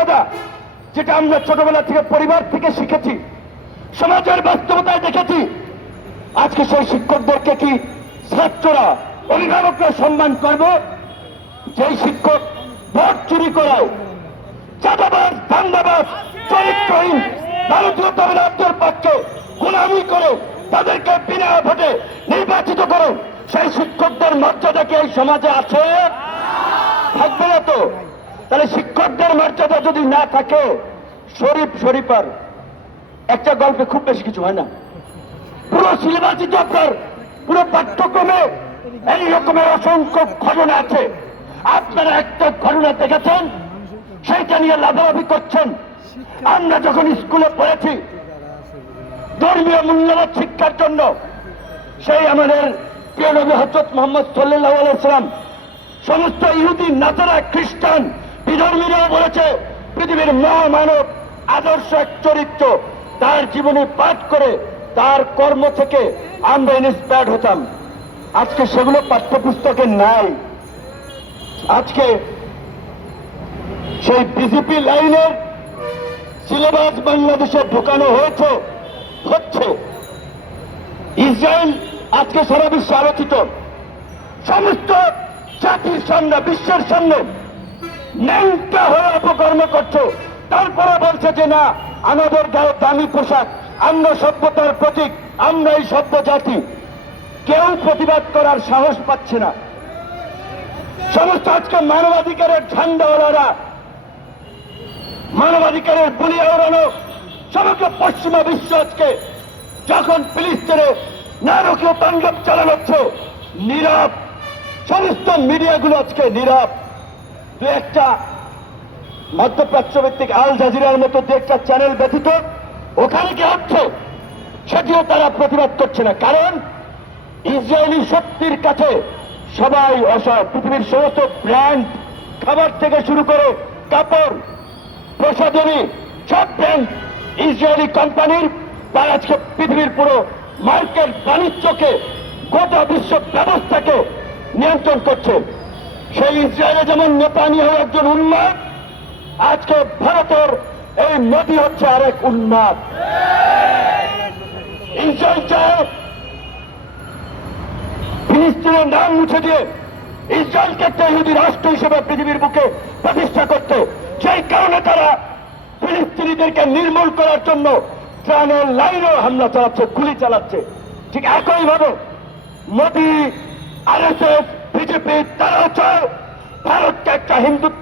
মর্যাদা যেটা আমরা ছোটবেলা থেকে পরিবার থেকে শিখেছি, সমাজের বাস্তবতায় দেখেছি। আজকে সেই শিক্ষকদেরকে কি ছাত্ররা, অভিভাবকরা সম্মান করব? যেই শিক্ষক ভোট চুরি করায়, চাঁদাবাজ, ধান্দাবাজ, চরিত্রহীন, ভারতীয় তমিলাদের পক্ষে গোলামি করে তাদেরকে বিনা ভোটে নির্বাচিত করে, সেই শিক্ষকদের মর্যাদা কি এই সমাজে আছে? থাকবে না তো? তাহলে শিক্ষকদের মর্যাদা যদি না থাকে, শরীফ শরীফার একটা গল্পে খুব বেশি কিছু হয় না। পুরো সিলেবাসই তো আপনার, পুরো পাঠ্যক্রমে এই রকমের অসংখ্য ঘটনা আছে। আপনারা একটা ঘটনা দেখেছেন, সেইটা নিয়ে লাভালাভি করছেন। আমরা যখন স্কুলে পড়েছি, ধর্মীয় মূল্যবোধ শিক্ষার জন্য, সেই আমাদের প্রিয় নবী হজরত মোহাম্মদ সাল্লাহ আলাইসালাম সমস্ত ইহুদি নাতারা খ্রিস্টান বিধর্মীরাও বলেছে, পৃথিবীর মহামানব আদর্শ এক চরিত্র। তার জীবনী পাঠ করে তার কর্ম থেকে আমরা ইন্সপায়ার্ড হতাম। আজকে সেগুলো পাঠ্যপুস্তকে নাই। আজকে সেই বিজেপি লাইনের সিলেবাস বাংলাদেশে ঢোকানো হয়েছে, হচ্ছে। ইসরায়েল আজকে সারা বিশ্বে আলোচিত। সমস্ত জাতির সামনে, বিশ্বের সামনে ন্যাংটা হয়ে অপকর্ম করছ। তারপরে বলছে যে না আমাদের গায়ে দামি পোশাক, আমরা সভ্যতার প্রতীক, আমরা এই সভ্য জাতি। কেউ প্রতিবাদ করার সাহস পাচ্ছে না। সমস্ত আজকে মানবাধিকারের ঝান্ডাওয়ালারা, মানবাধিকারের বুলিয়া ওড়ানো সমগ্র পশ্চিমা বিশ্ব আজকে যখন ফিলিস্তিনে নারকীয় তাণ্ডব চালানো নীরব, সমস্ত মিডিয়াগুলো আজকে নীরব। দু একটা মধ্যপ্রাচ্য ভিত্তিক আল জাজিরার মতো দু একটা চ্যানেল ব্যতীত ওখানে কি হচ্ছে? সেটিও তারা প্রতিবাদ করছে না। কারণ ইসরায়েলি শক্তির কাছে সবাই অসহায় পৃথিবীর সমস্ত ব্র্যান্ড খাবার থেকে শুরু করে কাপড় প্রসাধনী সব ব্র্যান্ড ইসরায়েলি কোম্পানির তারা আজকে পৃথিবীর পুরো মার্কেট বাণিজ্যকে গোটা বিশ্ব ব্যবস্থাকে নিয়ন্ত্রণ করছে। সেই ইসরায়েলে যেমন নেতানিয়াহু একজন উন্মাদ, আজকে ভারতের এই মোদী হচ্ছে আরেক উন্মাদ। ইসরায়েল চায় ফিলিস্তিনের নাম মুছে দিয়ে ইসরায়েলকে একটা ইহুদি রাষ্ট্র হিসেবে পৃথিবীর বুকে প্রতিষ্ঠা করতে। সেই কারণে তারা ফিলিস্তিনিদেরকে নির্মূল করার জন্য ত্রাণের লাইনেও হামলা চালাচ্ছে, গুলি চালাচ্ছে। ঠিক একইভাবে Modi R S S BJP তারাও চায় ভারতকে একটা হিন্দু